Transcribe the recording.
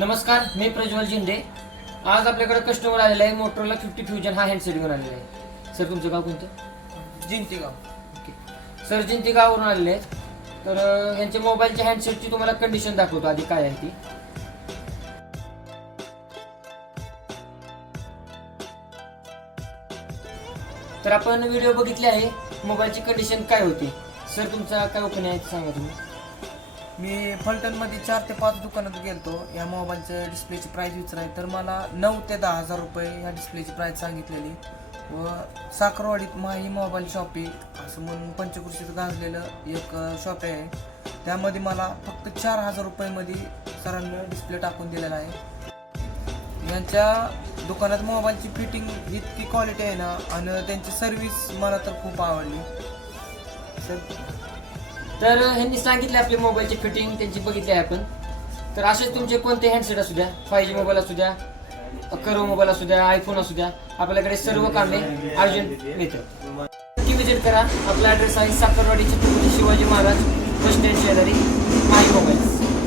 नमस्कार, मी प्रज्वल जिंदे. आज आपल्याकडे कस्टमर आलेला आहे. मोटरोला 50 फ्युजन हा हँडसेट घेऊन आलेला आहे. सर, तुमचं गाव कोणतं? जिंतीगाव. ओके सर, जिंती गावावरून आलेले आहेत. तर यांच्या मोबाईलच्या हँडसेटची तुम्हाला कंडिशन दाखवतो आधी काय आहे ती. तर आपण व्हिडिओ बघितले आहे. मोबाईलची कंडिशन काय होती. सर, तुमचा काय ओपिनियन आहे ते सांगा तुम्ही. मी फलटणमध्ये 4 ते 5 दुकानात गेलतो. या मोबाईलच्या डिस्प्लेची प्राइस विचाराय तर मला 9 ते 10 हजार रुपये ह्या डिस्प्लेची प्राइस सांगितलेली. व साखरवाडीत माही मोबाईल शॉप आहे असं म्हणून पंचकृषीत गाजलेलं एक शॉप आहे. त्यामध्ये मला फक्त 4,000 रुपयामध्ये सरांनी डिस्प्ले टाकून दिलेला आहे. यांच्या दुकानात मोबाईलची फिटिंग इतकी क्वालिटी आहे ना, आणि त्यांची सर्व्हिस मला तर खूप आवडली. तर ह्यांनी सांगितले आपले मोबाईलची फिटिंग त्यांची बघितली आहे आपण. तर असेच तुमचे कोणते हँडसेट असू द्या, 5G मोबाईल असू द्या, कर्व मोबाईल असू द्या, आयफोन असू द्या, आपल्याकडे सर्व कामे अर्जंट मिळतात. नक्की विजिट करा. आपला ॲड्रेस आहे साखरवाडी, छत्रपती शिवाजी महाराज बस स्टँड शेजारी माही मोबाईल्स.